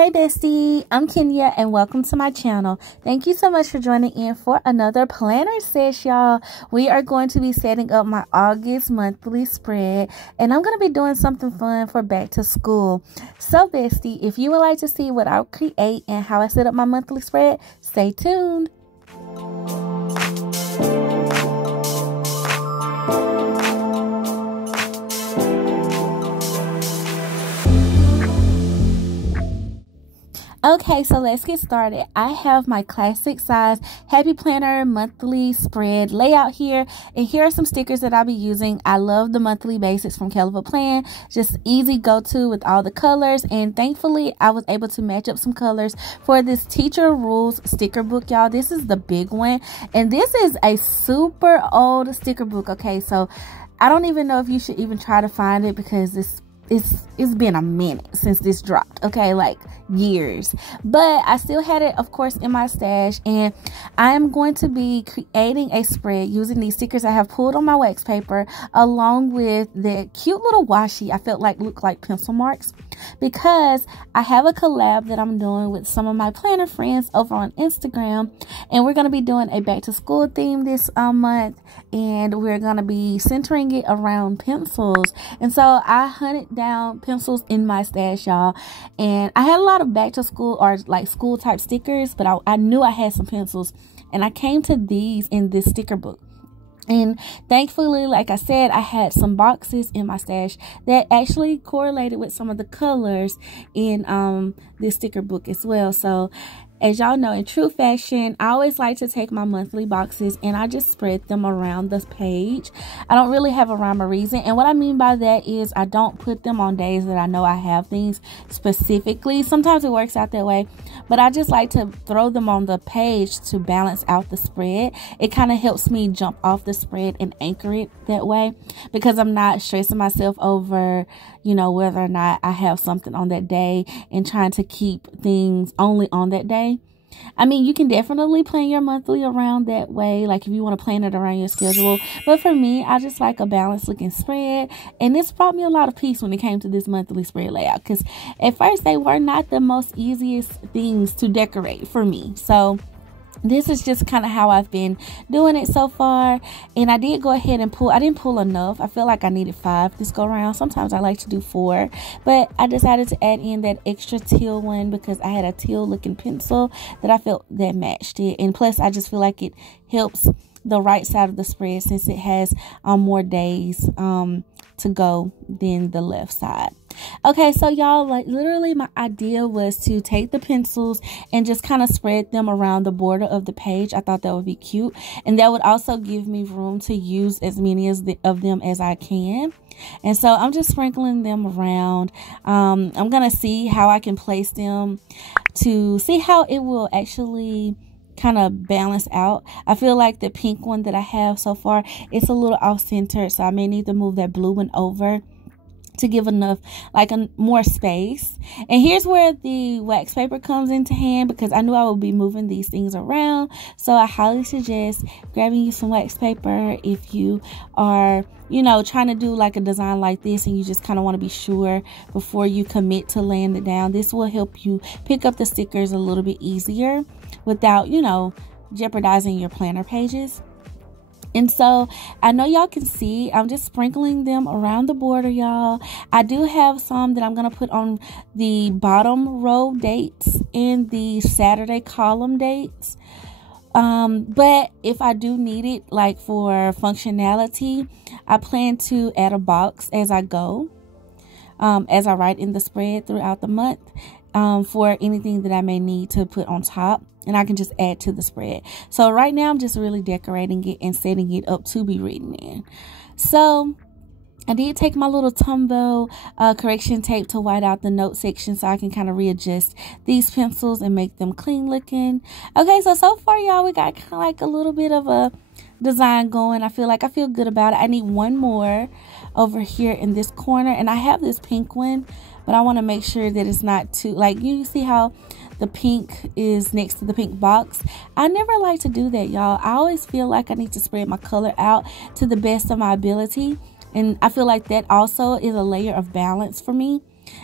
Hey bestie, I'm Kenya and welcome to my channel. Thank you so much for joining in for another planner sesh, y'all. We are going to be setting up my August monthly spread and I'm going to be doing something fun for back to school. So bestie, if you would like to see what I'll create and how I set up my monthly spread, stay tuned. Okay, so let's get started. I have my classic size Happy Planner monthly spread layout here, and here are some stickers that I'll be using. I love the monthly basics from KELL Plan, just easy go-to with all the colors, and thankfully I was able to match up some colors for this Teacher Rules sticker book, y'all. This is the big one, and this is a super old sticker book. Okay, so I don't even know if you should even try to find it because it's been a minute since this dropped, okay, like years, but I still had it, of course, in my stash, and I am going to be creating a spread using these stickers I have pulled on my wax paper, along with the cute little washi I felt like looked like pencil marks, because I have a collab that I'm doing with some of my planner friends over on Instagram, and we're going to be doing a back to school theme this month, and we're going to be centering it around pencils. And so I hunted down pencils in my stash, y'all, and I had a lot of back to school or like school type stickers, but I knew I had some pencils, and I came to these in this sticker book. And thankfully, like I said, I had some boxes in my stash that actually correlated with some of the colors in this sticker book as well. So as y'all know, in true fashion, I always like to take my monthly boxes and I just spread them around the page. I don't really have a rhyme or reason. And what I mean by that is I don't put them on days that I know I have things specifically. Sometimes it works out that way, but I just like to throw them on the page to balance out the spread. It kind of helps me jump off the spread and anchor it that way, because I'm not stressing myself over, you know, whether or not I have something on that day and trying to keep things only on that day. I mean, you can definitely plan your monthly around that way, like if you want to plan it around your schedule. But for me, I just like a balanced looking spread. And this brought me a lot of peace when it came to this monthly spread layout, because at first they were not the most easiest things to decorate for me. So this is just kind of how I've been doing it so far. And I did go ahead and I didn't pull enough. I feel like I needed 5 this go around. Sometimes I like to do 4, but I decided to add in that extra teal one because I had a teal looking pencil that I felt that matched it. And plus I just feel like it helps the right side of the spread since it has more days to go than the left side. Okay, so y'all, like literally my idea was to take the pencils and just kind of spread them around the border of the page. I thought that would be cute, and that would also give me room to use as many of them as I can. And so I'm just sprinkling them around. I'm gonna see how I can place them to see how it will actually kind of balance out. I feel like the pink one that I have so far, it's a little off center, so I may need to move that blue one over to give enough, like more space. And here's where the wax paper comes into hand, because I knew I would be moving these things around. So I highly suggest grabbing you some wax paper if you are, you know, trying to do like a design like this and you just kind of want to be sure before you commit to laying it down. This will help you pick up the stickers a little bit easier without, you know, jeopardizing your planner pages. And so I know y'all can see I'm just sprinkling them around the border, y'all. I do have some that I'm going to put on the bottom row dates and the Saturday column dates. But if I do need it, like for functionality, I plan to add a box as I go, as I write in the spread throughout the month, for anything that I may need to put on top. And I can just add to the spread. So right now I'm just really decorating it and setting it up to be written in. So I did take my little Tumbo correction tape to white out the note section so I can kind of readjust these pencils and make them clean looking. Okay, so far y'all, we got kind of like a little bit of a design going. I feel good about it. I need one more over here in this corner, and I have this pink one, but I want to make sure that it's not too, like, you see how the pink is next to the pink box. I never like to do that, y'all. I always feel like I need to spread my color out to the best of my ability, and I feel like that also is a layer of balance for me.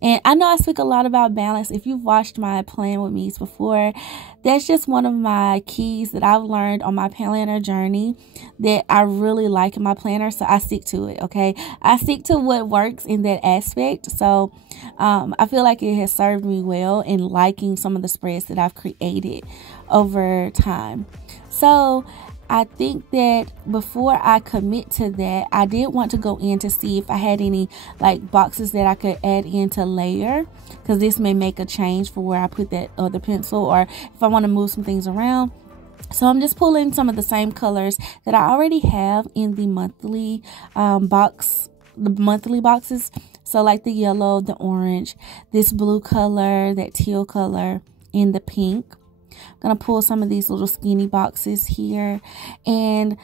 And I know I speak a lot about balance. If you've watched my Plan with Me's before, that's just one of my keys that I've learned on my planner journey that I really like in my planner. So I stick to it, okay? I stick to what works in that aspect. So I feel like it has served me well in liking some of the spreads that I've created over time. So I think that before I commit to that, I did want to go in to see if I had any like boxes that I could add in to layer, because this may make a change for where I put that other pencil, or if I want to move some things around. So I'm just pulling some of the same colors that I already have in the monthly boxes. So like the yellow, the orange, this blue color, that teal color, and the pink. I'm going to pull some of these little skinny boxes here, and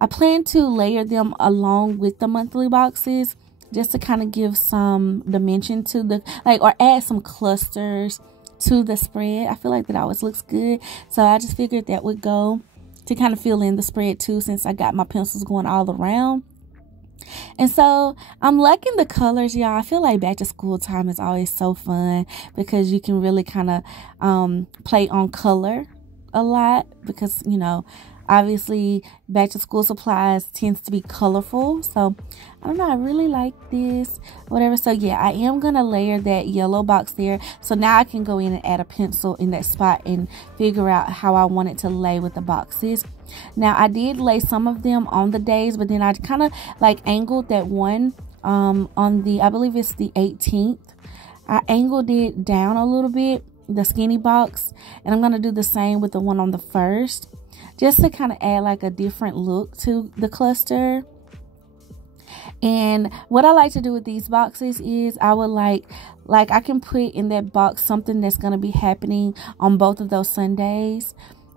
I plan to layer them along with the monthly boxes just to kind of give some dimension to the, or add some clusters to the spread. I feel like that always looks good, so I just figured that would go to kind of fill in the spread too, since I got my pencils going all around. And so I'm liking the colors, y'all. I feel like back to school time is always so fun because you can really kind of play on color a lot, because, you know, obviously back to school supplies tends to be colorful. So I don't know, I really like this, whatever. So yeah, I am gonna layer that yellow box there, so now I can go in and add a pencil in that spot and figure out how I want it to lay with the boxes. Now I did lay some of them on the days, but then I kind of like angled that one on the, I believe it's the 18th. I angled it down a little bit, the skinny box, and I'm going to do the same with the one on the 1st, just to kind of add like a different look to the cluster. And what I like to do with these boxes is I would like I can put in that box something that's going to be happening on both of those Sundays,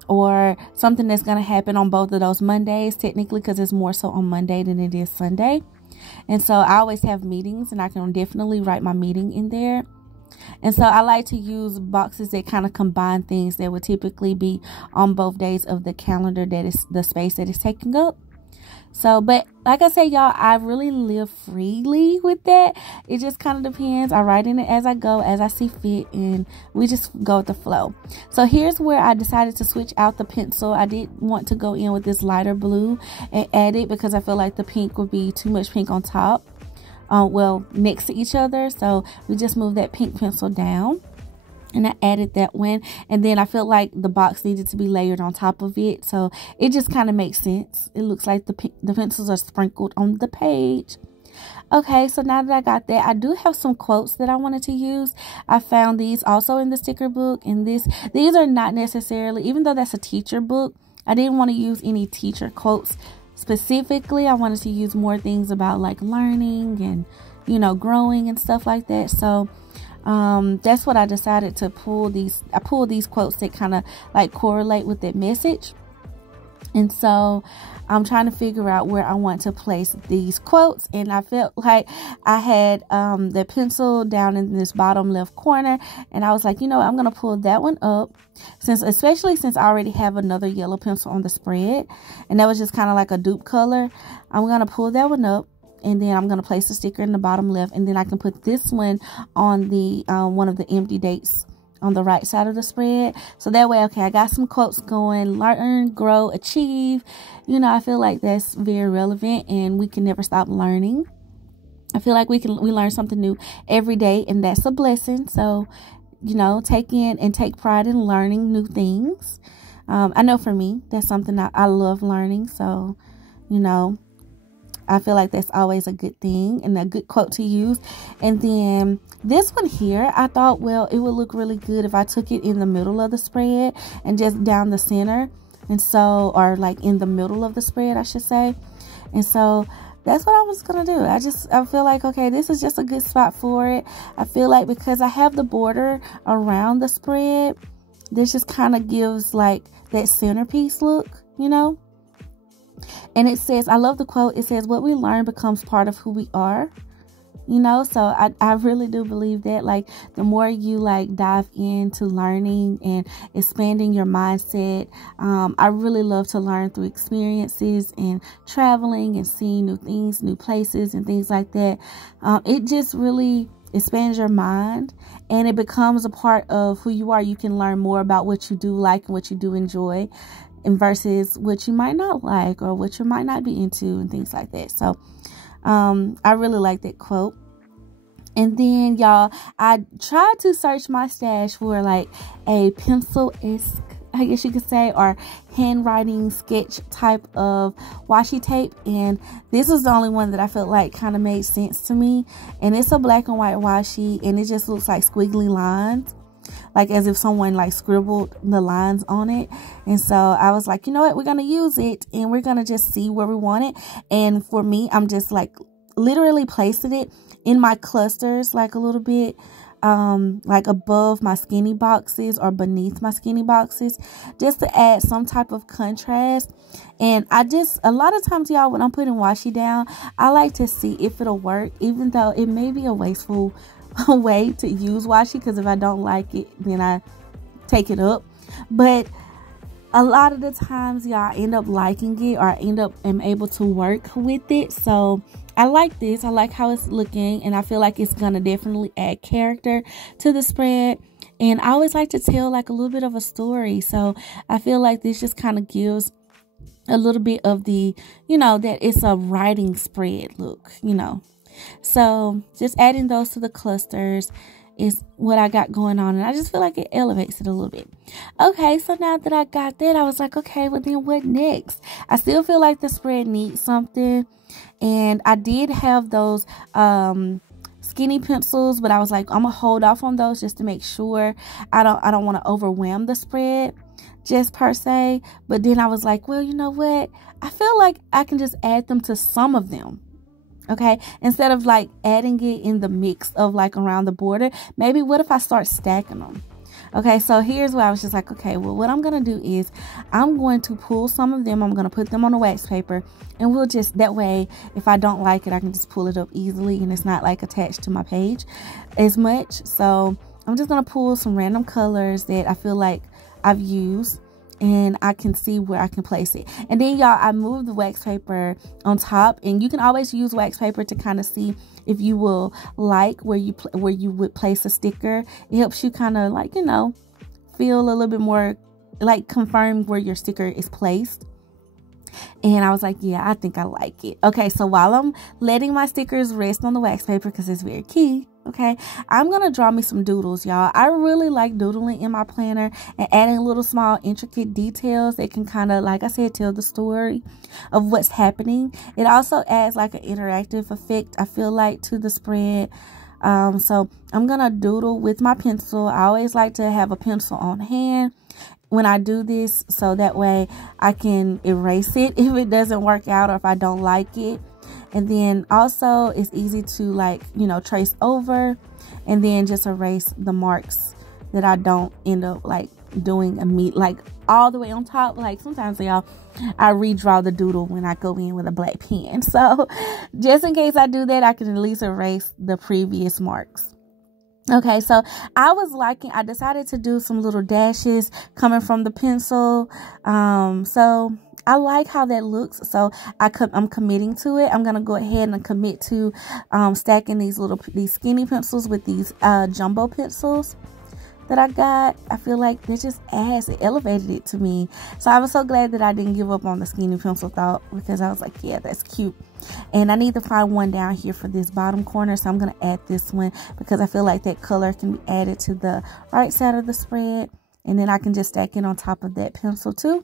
or something that's going to happen on both of those Mondays, technically, because it's more so on Monday than it is Sunday. And so I always have meetings, and I can definitely write my meeting in there. And so I like to use boxes that kind of combine things that would typically be on both days of the calendar, that is the space that is taking up. So, but like I said, y'all, I really live freely with that. It just kind of depends. I write in it as I go, as I see fit, and we just go with the flow. So here's where I decided to switch out the pencil. I did want to go in with this lighter blue and add it because I feel like the pink would be too much pink on top. Well, next to each other. So we just moved that pink pencil down, and I added that one, and then I felt like the box needed to be layered on top of it, so it just kind of makes sense. It looks like the pencils are sprinkled on the page. Okay, so now that I got that, I do have some quotes that I wanted to use. I found these also in the sticker book, and these are not necessarily, even though that's a teacher book, I didn't want to use any teacher quotes specifically. I wanted to use more things about like learning and, you know, growing and stuff like that. So that's what I decided to pull these. I pulled these quotes that kind of like correlate with that message. And so I'm trying to figure out where I want to place these quotes. And I felt like I had the pencil down in this bottom left corner. And I was like, you know, I'm going to pull that one up, especially since I already have another yellow pencil on the spread. And that was just kind of like a dupe color. I'm going to pull that one up. And then I'm going to place the sticker in the bottom left. And then I can put this one on the one of the empty dates on the right side of the spread. So that way, okay, I got some quotes going: learn, grow, achieve. You know, I feel like that's very relevant, and we can never stop learning. I feel like we learn something new every day, and that's a blessing. So, you know, take in and take pride in learning new things. I know for me, that's something I love learning. So, you know, I feel like that's always a good thing and a good quote to use. And then this one here, I thought, well, it would look really good if I took it in the middle of the spread and just down the center. And so, or like in the middle of the spread, I should say. And so that's what I was going to do. I feel like, okay, this is just a good spot for it. I feel like because I have the border around the spread, this just kind of gives like that centerpiece look, you know. And it says, I love the quote. It says, what we learn becomes part of who we are. You know, so I really do believe that, like, the more you like dive into learning and expanding your mindset, I really love to learn through experiences and traveling and seeing new things, new places and things like that. It just really expands your mind, and it becomes a part of who you are. You can learn more about what you do like and what you do enjoy, and versus what you might not like or what you might not be into and things like that. So I really like that quote. And then, y'all, I tried to search my stash for like a pencil-esque, I guess you could say, or handwriting sketch type of washi tape, and this was the only one that I felt like kind of made sense to me. And it's a black and white washi, and it just looks like squiggly lines, like as if someone like scribbled the lines on it. And so I was like, you know what, we're gonna use it and we're gonna just see where we want it. And for me, I'm just like literally placing it in my clusters, like a little bit like above my skinny boxes or beneath my skinny boxes, just to add some type of contrast. And I just, a lot of times, y'all, when I'm putting washi down, I like to see if it'll work, even though it may be a wasteful way to use washi, because if I don't like it, then I take it up. But a lot of the times, y'all, I end up liking it, or I am able to work with it. So I like this. I like how it's looking, and I feel like it's gonna definitely add character to the spread. And I always like to tell like a little bit of a story, so I feel like this just kind of gives a little bit of the, you know, that it's a writing spread look, you know. So just adding those to the clusters is what I got going on, and I just feel like it elevates it a little bit. Okay, so now that I got that, I was like, okay, well then what next? I still feel like the spread needs something, and I did have those skinny pencils, but I was like, I'm gonna hold off on those just to make sure I don't want to overwhelm the spread just per se. But then I was like, well, you know what, I feel like I can just add them to some of them. Okay, instead of like adding it in the mix of like around the border, maybe what if I start stacking them? Okay, so here's where I was just like, okay, well, what I'm gonna do is I'm going to pull some of them, I'm gonna put them on a wax paper, and we'll just, that way if I don't like it, I can just pull it up easily, and it's not like attached to my page as much. So I'm just gonna pull some random colors that I feel like I've used, and I can see where I can place it. And then, y'all, I moved the wax paper on top, and you can always use wax paper to kind of see if you will like where you would place a sticker. It helps you kind of like, you know, feel a little bit more like confirm where your sticker is placed. And I was like, yeah, I think I like it. Okay, so while I'm letting my stickers rest on the wax paper, because it's very key, okay, I'm gonna draw me some doodles, y'all. I really like doodling in my planner and adding little small intricate details that can kind of, like I said, tell the story of what's happening. It also adds like an interactive effect, I feel like, to the spread. So I'm gonna doodle with my pencil. I always like to have a pencil on hand when I do this, so that way I can erase it if it doesn't work out or if I don't like it. And then also it's easy to, like, you know, trace over and then just erase the marks that I don't end up like doing like all the way on top. Like sometimes, y'all, I redraw the doodle when I go in with a black pen. So just in case I do that, I can at least erase the previous marks. Okay, so I decided to do some little dashes coming from the pencil. So I like how that looks. So I'm committing to it. I'm going to go ahead and commit to stacking these skinny pencils with these jumbo pencils that I got. I feel like it just it elevated it to me. So I was so glad that I didn't give up on the skinny pencil thought, because I was like, yeah, that's cute. And I need to find one down here for this bottom corner, so I'm going to add this one because I feel like that color can be added to the right side of the spread, and then I can just stack it on top of that pencil too.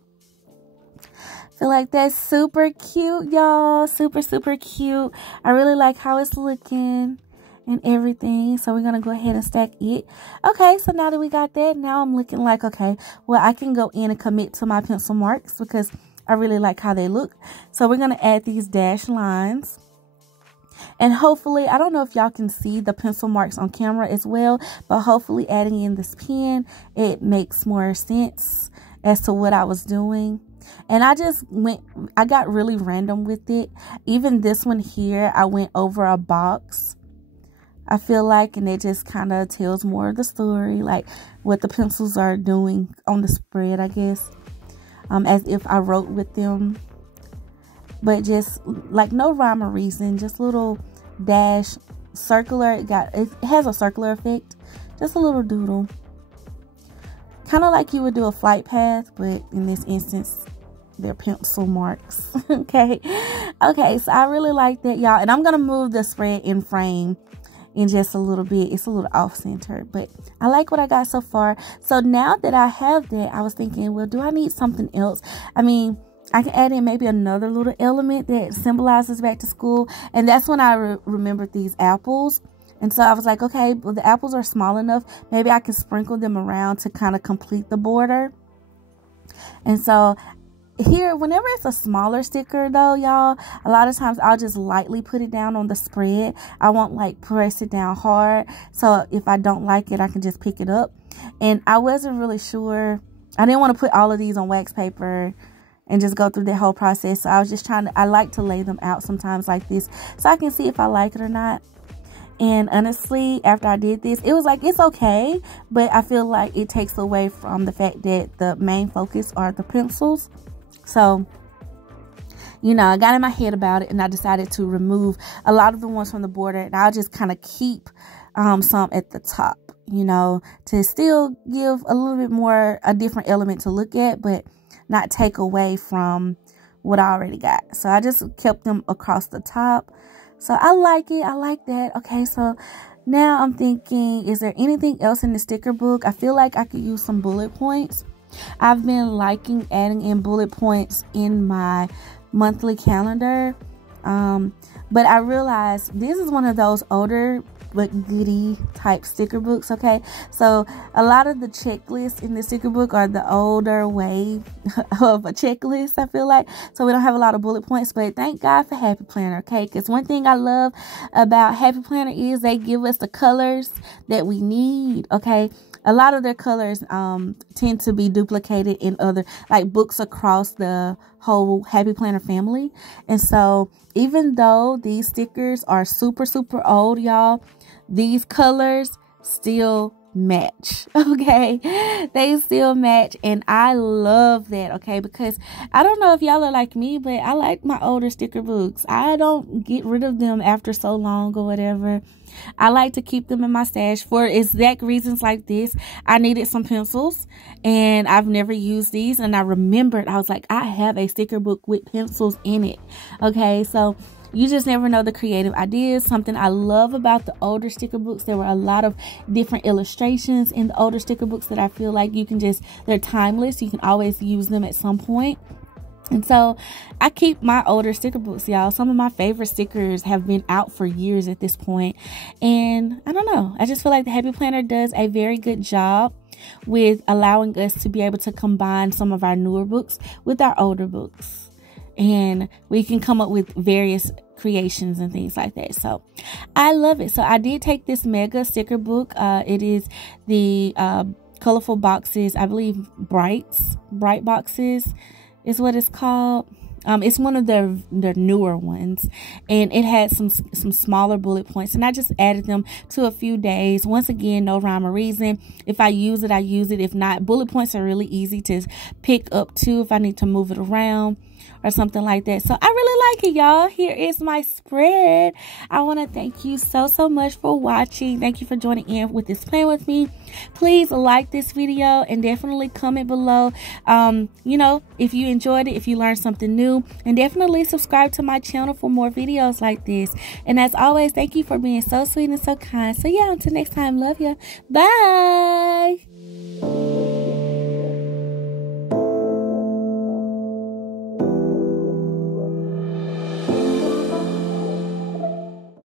Feel like that's super cute, y'all. Super, super cute. I really like how it's looking and everything. So we're gonna go ahead and stack it. Okay, so now that we got that, now I'm looking like, okay, well, I can go in and commit to my pencil marks because I really like how they look. So we're gonna add these dashed lines, and hopefully, I don't know if y'all can see the pencil marks on camera as well, but hopefully adding in this pen, it makes more sense as to what I was doing. And I got really random with it. Even this one here, I went over a box, I feel like, and it just kind of tells more of the story, like what the pencils are doing on the spread, I guess, as if I wrote with them. But just like no rhyme or reason, just little dash circular. It has a circular effect. Just a little doodle. Kind of like you would do a flight path, but in this instance, they're pencil marks. Okay, so I really like that, y'all. And I'm gonna move the spread in frame in just a little bit. It's a little off center, but I like what I got so far. So now that I have that, I was thinking, well, do I need something else? I mean, I can add in maybe another little element that symbolizes back to school. And that's when I remembered these apples. And so I was like, okay, well, the apples are small enough. Maybe I can sprinkle them around to kind of complete the border. And so here, whenever it's a smaller sticker though, y'all, a lot of times I'll just lightly put it down on the spread. I won't like press it down hard. So if I don't like it, I can just pick it up. And I wasn't really sure. I didn't want to put all of these on wax paper and just go through that whole process. So I was just I like to lay them out sometimes like this so I can see if I like it or not. And honestly, after I did this, it was like, it's okay, but I feel like it takes away from the fact that the main focus are the pencils. So, you know, I got in my head about it and I decided to remove a lot of the ones from the border, and I'll just kind of keep some at the top, you know, to still give a little bit more, a different element to look at, but not take away from what I already got. So I just kept them across the top. So I like it. I like that. Okay, so now I'm thinking, is there anything else in the sticker book? I feel like I could use some bullet points. I've been liking adding in bullet points in my monthly calendar. But I realized this is one of those older but goody type sticker books. Okay, so a lot of the checklists in the sticker book are the older way of a checklist, I feel like. So we don't have a lot of bullet points, but thank God for Happy Planner. Okay, because one thing I love about Happy Planner is they give us the colors that we need. Okay, a lot of their colors tend to be duplicated in other like books across the whole Happy Planner family. And so even though these stickers are super old, y'all, these colors still match. Okay, they still match, and I love that. Okay, because I don't know if y'all are like me, but I like my older sticker books. I don't get rid of them after so long or whatever. I like to keep them in my stash for exact reasons like this. I needed some pencils and I've never used these, and I remembered, I was like, I have a sticker book with pencils in it. Okay, so you just never know the creative ideas. Something I love about the older sticker books, there were a lot of different illustrations in the older sticker books that I feel like you can just, they're timeless. You can always use them at some point. And so I keep my older sticker books, y'all. Some of my favorite stickers have been out for years at this point. And I don't know, I just feel like the Happy Planner does a very good job with allowing us to be able to combine some of our newer books with our older books. And we can come up with various creations and things like that. So I love it. So I did take this mega sticker book. It is the colorful boxes. I believe bright boxes is what it's called. It's one of the newer ones, and it had some smaller bullet points, and I just added them to a few days. Once again, no rhyme or reason. If I use it, I use it. If not, bullet points are really easy to pick up too if I need to move it around or something like that. So I really like it, y'all. Here is my spread. I want to thank you so much for watching. Thank you for joining in with this plan with me. Please like this video and definitely comment below, you know, if you enjoyed it, if you learned something new, and definitely subscribe to my channel for more videos like this. And as always, thank you for being so sweet and so kind. So yeah, until next time, love ya. Bye.